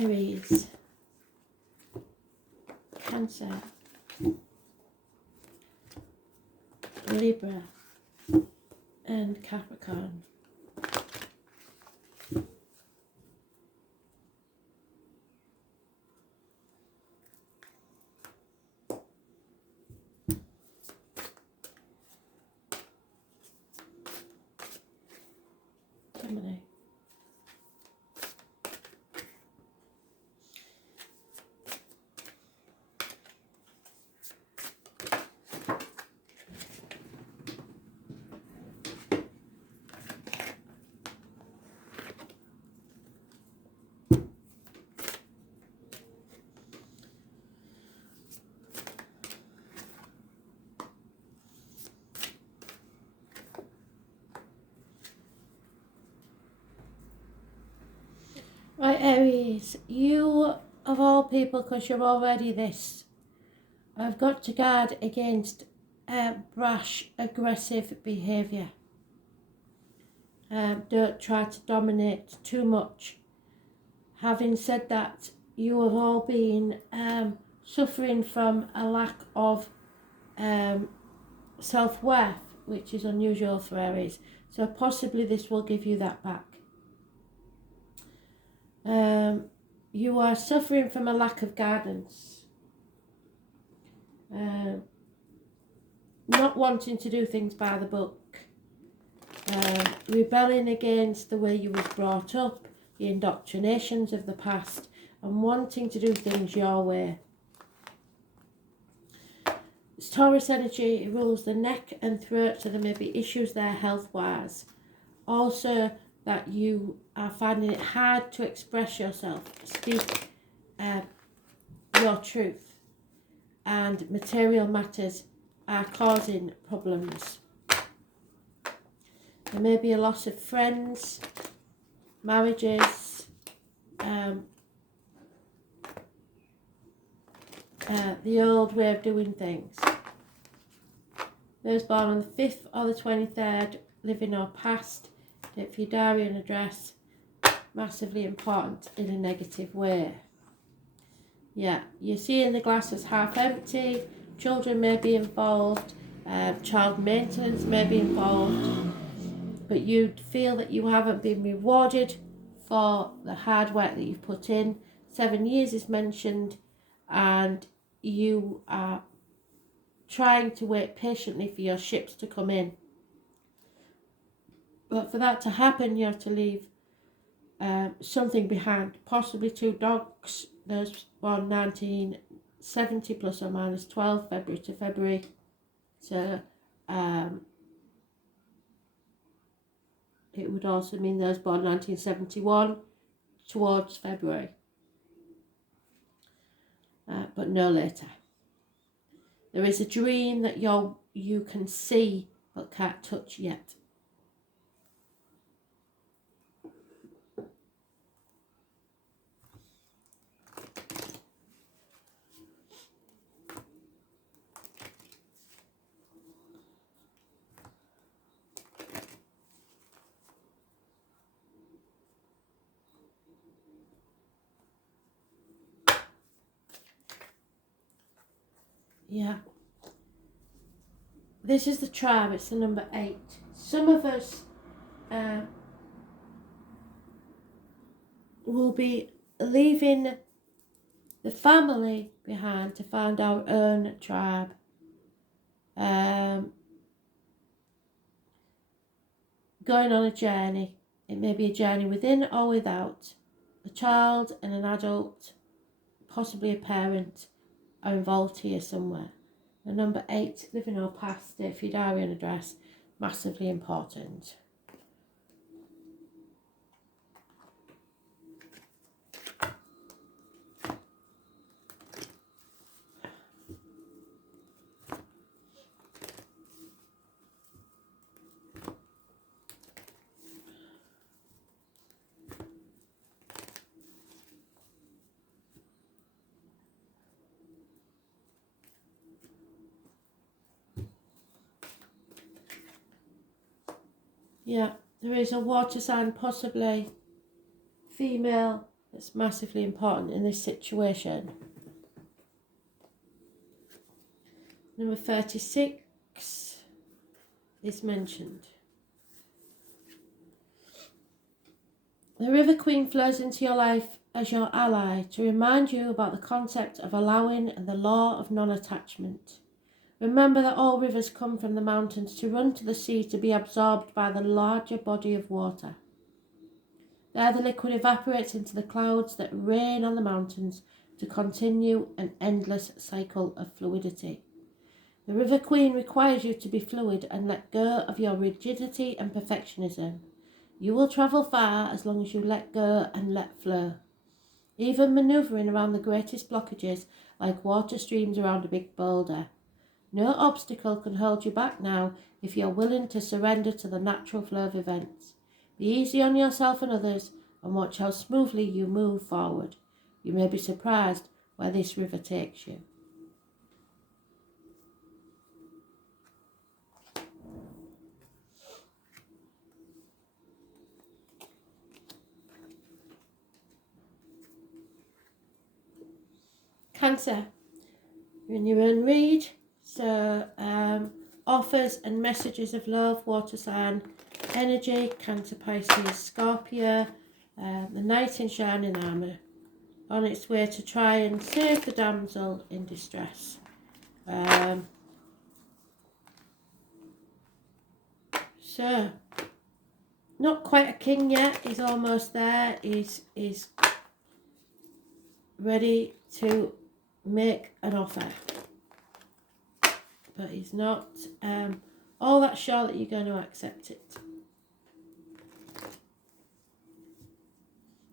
Aries, Cancer, Libra and Capricorn. Gemini. Right, Aries, you of all people, because you're already this, I've got to guard against brash, aggressive behaviour. Don't try to dominate too much. Having said that, you have all been suffering from a lack of self-worth, which is unusual for Aries. So possibly this will give you that back. You are suffering from a lack of guidance. Not wanting to do things by the book. Rebelling against the way you was brought up, the indoctrinations of the past, and wanting to do things your way. It's Taurus energy, it rules the neck and throat, so there may be issues there health-wise. Also, that you are finding it hard to express yourself, speak your truth, and material matters are causing problems. There may be a loss of friends, marriages, the old way of doing things. Those born on the 5th or the 23rd, living or past, date for your diary and address, massively important in a negative way. Yeah, you're seeing the glass as half empty, children may be involved, child maintenance may be involved, but you feel that you haven't been rewarded for the hard work that you've put in. 7 years is mentioned, and you are trying to wait patiently for your ships to come in. But for that to happen, you have to leave something behind, possibly 2 dogs. Those born 1970 plus or minus 12, February to February. So it would also mean those born 1971 towards February. But no later. There is a dream that you can see but can't touch yet. Yeah. This is the tribe, it's the number 8. Some of us will be leaving the family behind to find our own tribe. Going on a journey. It may be a journey within or without. A child and an adult, possibly a parent, are involved here somewhere. The number 8, living or past, date for your diary and address, massively important. Yeah, there is a water sign, possibly female, that's massively important in this situation. Number 36 is mentioned. The River Queen flows into your life as your ally to remind you about the concept of allowing and the law of non-attachment. Remember that all rivers come from the mountains to run to the sea to be absorbed by the larger body of water. There the liquid evaporates into the clouds that rain on the mountains to continue an endless cycle of fluidity. The River Queen requires you to be fluid and let go of your rigidity and perfectionism. You will travel far as long as you let go and let flow. Even manoeuvring around the greatest blockages, like water streams around a big boulder. No obstacle can hold you back now if you're willing to surrender to the natural flow of events. Be easy on yourself and others and watch how smoothly you move forward. You may be surprised where this river takes you. Cancer, you're in your own read, so offers and messages of love, water sign, energy, Cancer, Pisces, Scorpio, the knight in shining armour, on its way to try and save the damsel in distress. So, not quite a king yet, he's almost there, he's ready to make an offer, but he's not all that sure that you're going to accept it.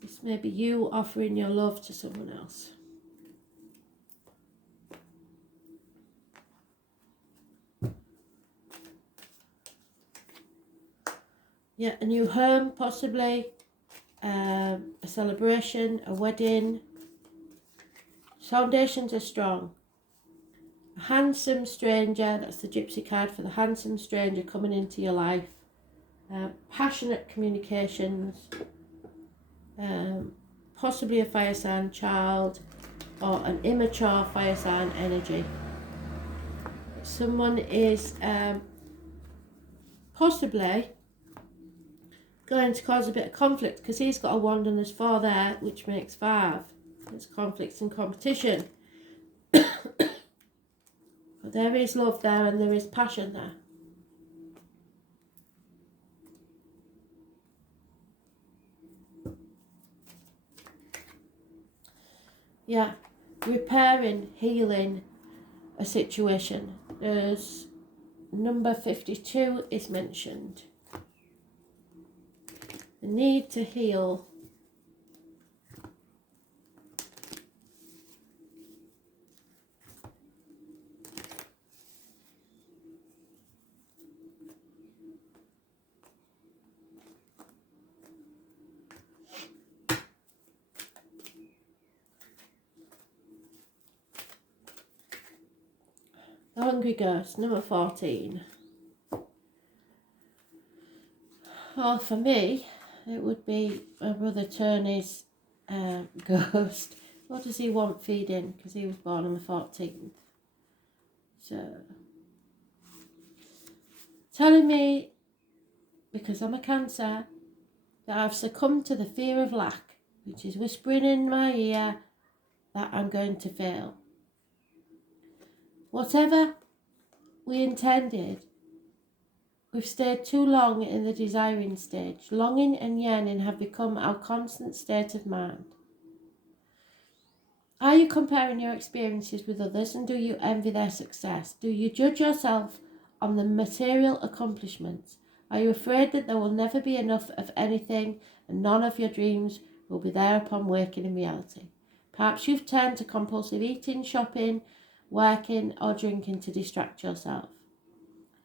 This may be you offering your love to someone else. Yeah, a new home possibly, a celebration, a wedding. Foundations are strong. A handsome stranger, that's the gypsy card for the handsome stranger coming into your life. Passionate communications, possibly a fire sign child or an immature fire sign energy. Someone is possibly going to cause a bit of conflict because he's got a wand and there's 4 there, which makes 5. There's conflicts and competition. But there is love there and there is passion there. Yeah, repairing, healing a situation. There's number 52 is mentioned. The need to heal. The Hungry Ghost, number 14. Oh, for me, it would be my brother Tony's ghost. What does he want feeding? Because he was born on the 14th. So, telling me, because I'm a Cancer, that I've succumbed to the fear of lack, which is whispering in my ear that I'm going to fail. Whatever we intended, we've stayed too long in the desiring stage. Longing and yearning have become our constant state of mind. Are you comparing your experiences with others and do you envy their success? Do you judge yourself on the material accomplishments? Are you afraid that there will never be enough of anything and none of your dreams will be there upon waking in reality? Perhaps you've turned to compulsive eating, shopping, working or drinking to distract yourself.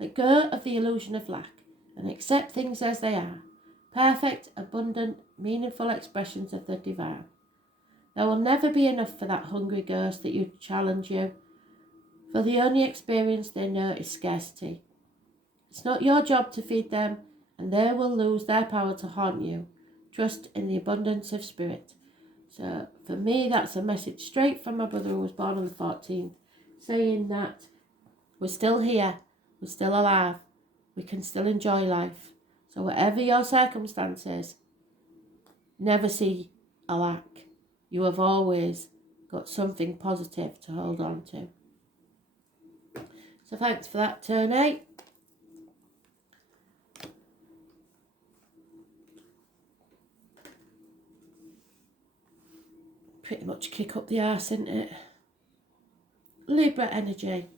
Let go of the illusion of lack and accept things as they are. Perfect, abundant, meaningful expressions of the divine. There will never be enough for that hungry ghost that you challenge you, for the only experience they know is scarcity. It's not your job to feed them, and they will lose their power to haunt you. Trust in the abundance of spirit. So for me, that's a message straight from my brother who was born on the 14th, saying that we're still here, we're still alive, we can still enjoy life. So whatever your circumstances, never see a lack. You have always got something positive to hold on to. So thanks for that, turn 8. Pretty much kick up the arse, isn't it? Libra energy.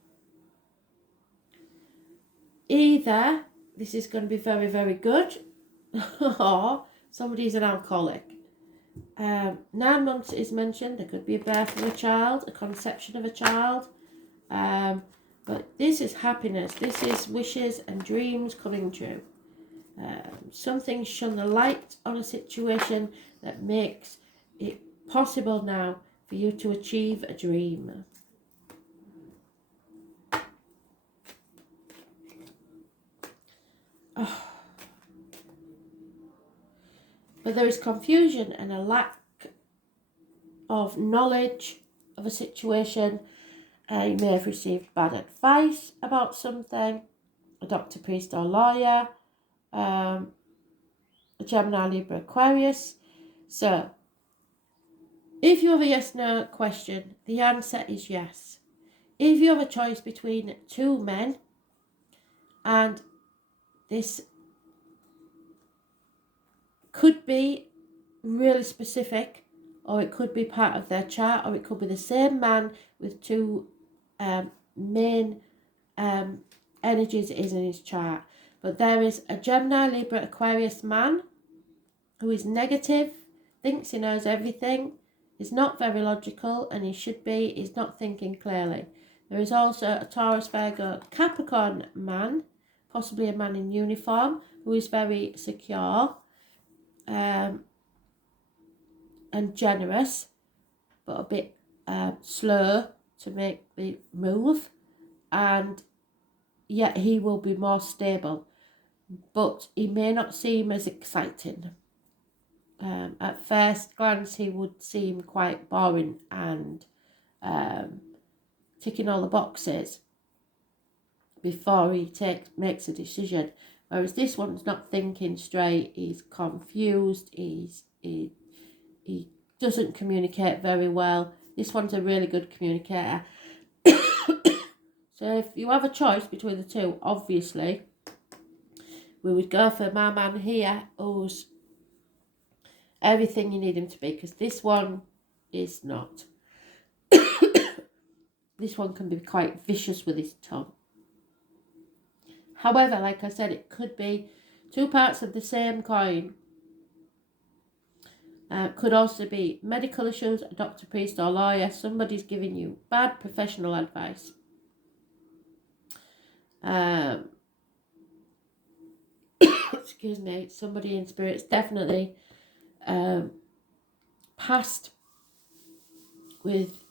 Either this is going to be very, very good, or somebody's an alcoholic. 9 months is mentioned. There could be a birth of a child, a conception of a child. But this is happiness. This is wishes and dreams coming true. Something shone the light on a situation that makes it possible now for you to achieve a dream. Oh. But there is confusion and a lack of knowledge of a situation. You may have received bad advice about something. A doctor, priest or lawyer. A Gemini, Libra, Aquarius. So, if you have a yes-no question, the answer is yes. If you have a choice between 2 men, and this could be really specific, or it could be part of their chart, or it could be the same man with 2 main energies is in his chart. But there is a Gemini, Libra, Aquarius man who is negative, thinks he knows everything, is not very logical, and he should be, is not thinking clearly. There is also a Taurus, Virgo, Capricorn man, possibly a man in uniform, who is very secure and generous, but a bit slow to make the move, and yet he will be more stable, but he may not seem as exciting. At first glance he would seem quite boring and ticking all the boxes before he makes a decision, whereas this one's not thinking straight, he's confused, he doesn't communicate very well. This one's a really good communicator. So if you have a choice between the 2, obviously we would go for my man here who's everything you need him to be, because this one is not. This one can be quite vicious with his tongue. However, like I said, it could be 2 parts of the same coin. Could also be medical issues, a doctor, priest or lawyer. Somebody's giving you bad professional advice. Excuse me, somebody in spirits definitely passed with,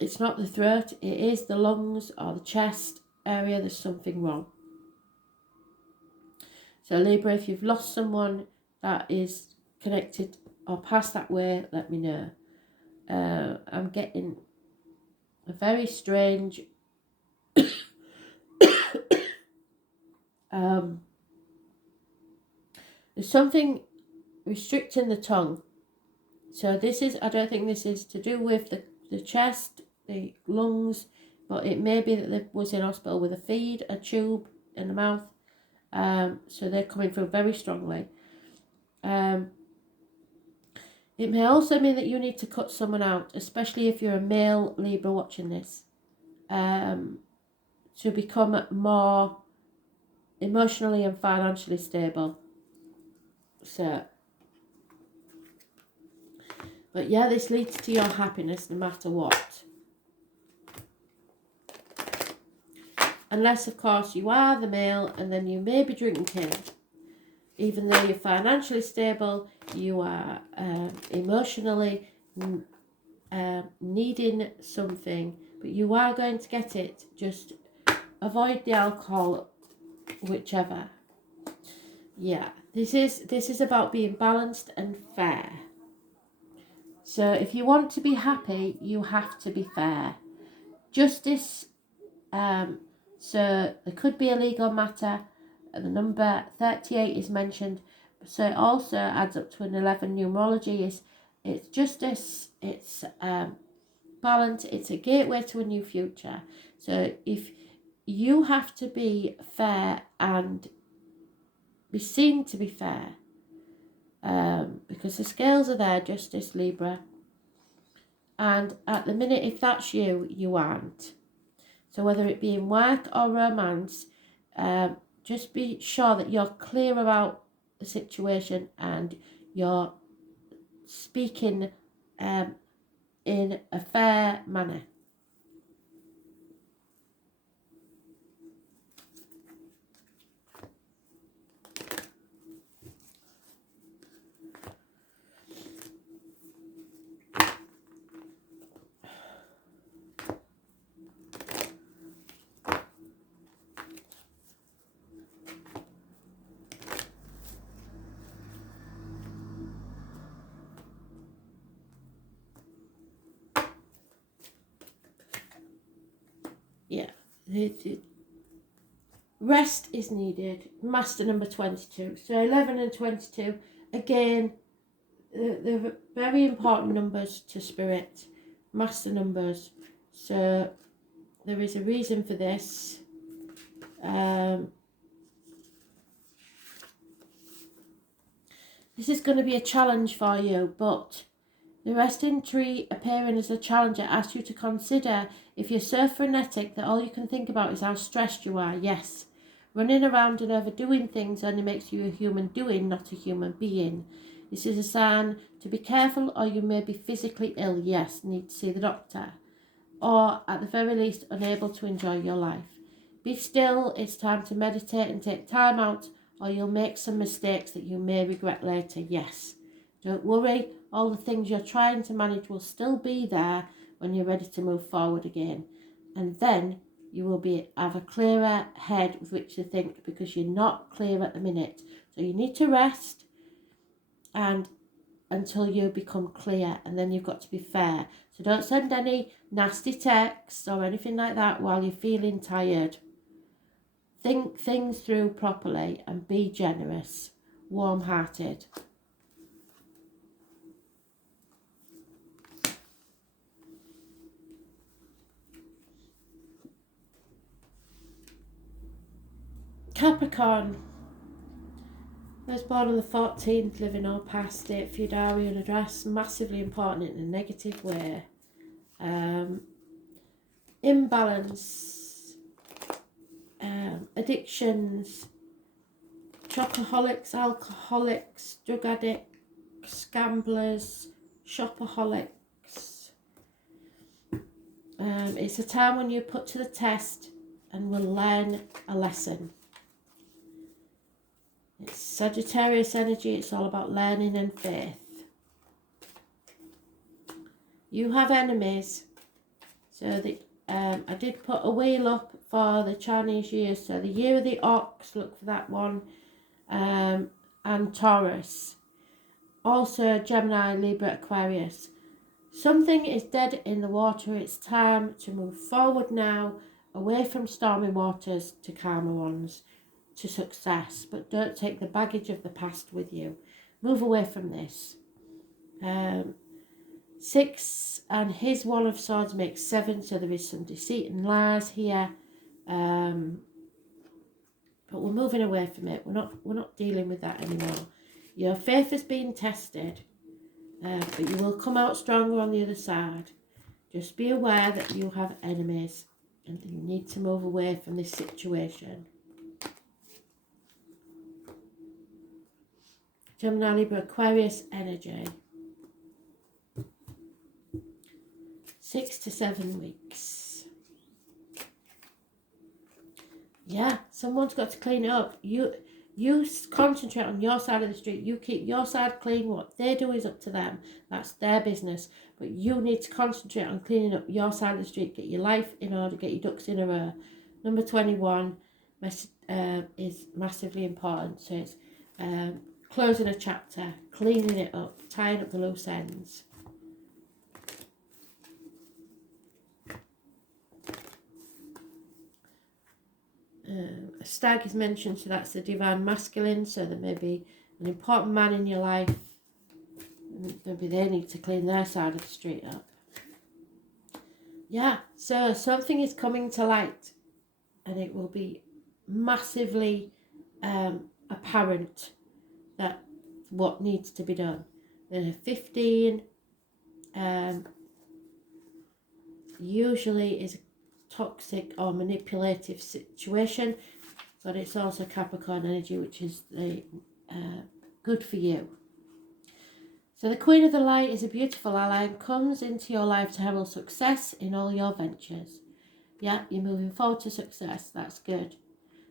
it's not the throat, it is the lungs or the chest area. There's something wrong. So Libra, if you've lost someone that is connected or passed that way, let me know. I'm getting a very strange there's something restricting the tongue. So this is, I don't think this is to do with the chest, the lungs, but it may be that they was in hospital with a feed, a tube in the mouth. So they're coming through very strongly. It may also mean that you need to cut someone out, especially if you're a male Libra watching this, to become more emotionally and financially stable. So, but yeah, this leads to your happiness no matter what. Unless, of course, you are the male and then you may be drinking. Even though you're financially stable, you are emotionally needing something, but you are going to get it. Just avoid the alcohol, whichever. Yeah, this is about being balanced and fair. So if you want to be happy, you have to be fair. Justice, so there could be a legal matter. The number 38 is mentioned. So it also adds up to an 11 numerology. It's justice, it's balance, it's a gateway to a new future. So if you have to be fair and be seen to be fair, because the scales are there, justice, Libra. And at the minute, if that's you, you aren't. So whether it be in work or romance, just be sure that you're clear about the situation and you're speaking in a fair manner. Yeah, rest is needed. Master number 22. So 11 and 22, again, they're very important numbers to spirit. Master numbers. So there is a reason for this. This is going to be a challenge for you, but the resting tree appearing as a challenger asks you to consider if you're so frenetic that all you can think about is how stressed you are. Yes, running around and overdoing things only makes you a human doing, not a human being. This is a sign to be careful, or you may be physically ill. Yes, need to see the doctor. Or at the very least, unable to enjoy your life. Be still, it's time to meditate and take time out, or you'll make some mistakes that you may regret later. Yes. Don't worry, all the things you're trying to manage will still be there when you're ready to move forward again. And then you will have a clearer head with which to think, because you're not clear at the minute. So you need to rest and until you become clear, and then you've got to be fair. So don't send any nasty texts or anything like that while you're feeling tired. Think things through properly and be generous, warm-hearted. Capricorn. Those born on the 14th, living or past it, Feudarian address, massively important in a negative way. Imbalance, addictions, chocoholics, alcoholics, drug addicts, gamblers, shopaholics. It's a time when you put to the test and will learn a lesson. It's Sagittarius energy, it's all about learning and faith. You have enemies. So I did put a wheel up for the Chinese year. So the year of the ox, look for that one. And Taurus. Also Gemini, Libra, Aquarius. Something is dead in the water. It's time to move forward now, away from stormy waters to calmer ones, to success. But don't take the baggage of the past with you. Move away from this. 6 and his one of swords makes 7, so there is some deceit and lies here. But we're moving away from it. We're not dealing with that anymore. Your faith has been tested, but you will come out stronger on the other side. Just be aware that you have enemies and you need to move away from this situation. Gemini, Libra, Aquarius energy. 6 to 7 weeks. Yeah, someone's got to clean it up. You concentrate on your side of the street. You keep your side clean. What they do is up to them. That's their business. But you need to concentrate on cleaning up your side of the street. Get your life in order. Get your ducks in a row. Number 21 is massively important. So it's closing a chapter, cleaning it up, tying up the loose ends. A stag is mentioned, so that's the divine masculine, so there may be an important man in your life. Maybe they need to clean their side of the street up. Yeah, so something is coming to light, and it will be massively apparent that what needs to be done. The 15 usually is a toxic or manipulative situation, but it's also Capricorn energy, which is the good for you. So the Queen of the Light is a beautiful ally and comes into your life to herald success in all your ventures. Yeah, you're moving forward to success. That's good.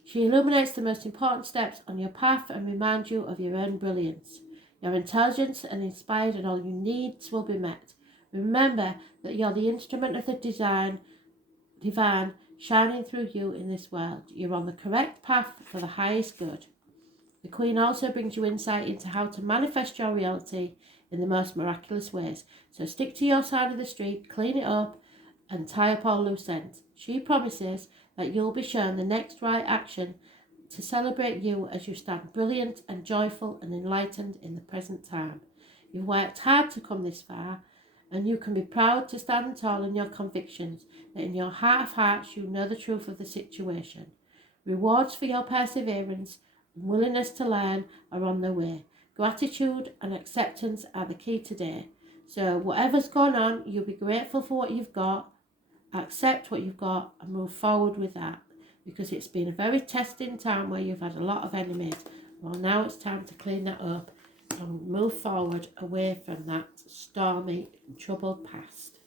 She illuminates the most important steps on your path and reminds you of your own brilliance. You're intelligent and inspired, and all your needs will be met. Remember that you're the instrument of the divine shining through you in this world. You're on the correct path for the highest good. The Queen also brings you insight into how to manifest your reality in the most miraculous ways. So stick to your side of the street, clean it up, and tie up all loose ends. She promises that you'll be shown the next right action to celebrate you as you stand brilliant and joyful and enlightened in the present time. You've worked hard to come this far, and you can be proud to stand tall in your convictions, that in your heart of hearts you know the truth of the situation. Rewards for your perseverance and willingness to learn are on their way. Gratitude and acceptance are the key today. So whatever's gone on, you'll be grateful for what you've got, accept what you've got, and move forward with that, because it's been a very testing time where you've had a lot of enemies. Well, now it's time to clean that up and move forward away from that stormy, troubled past.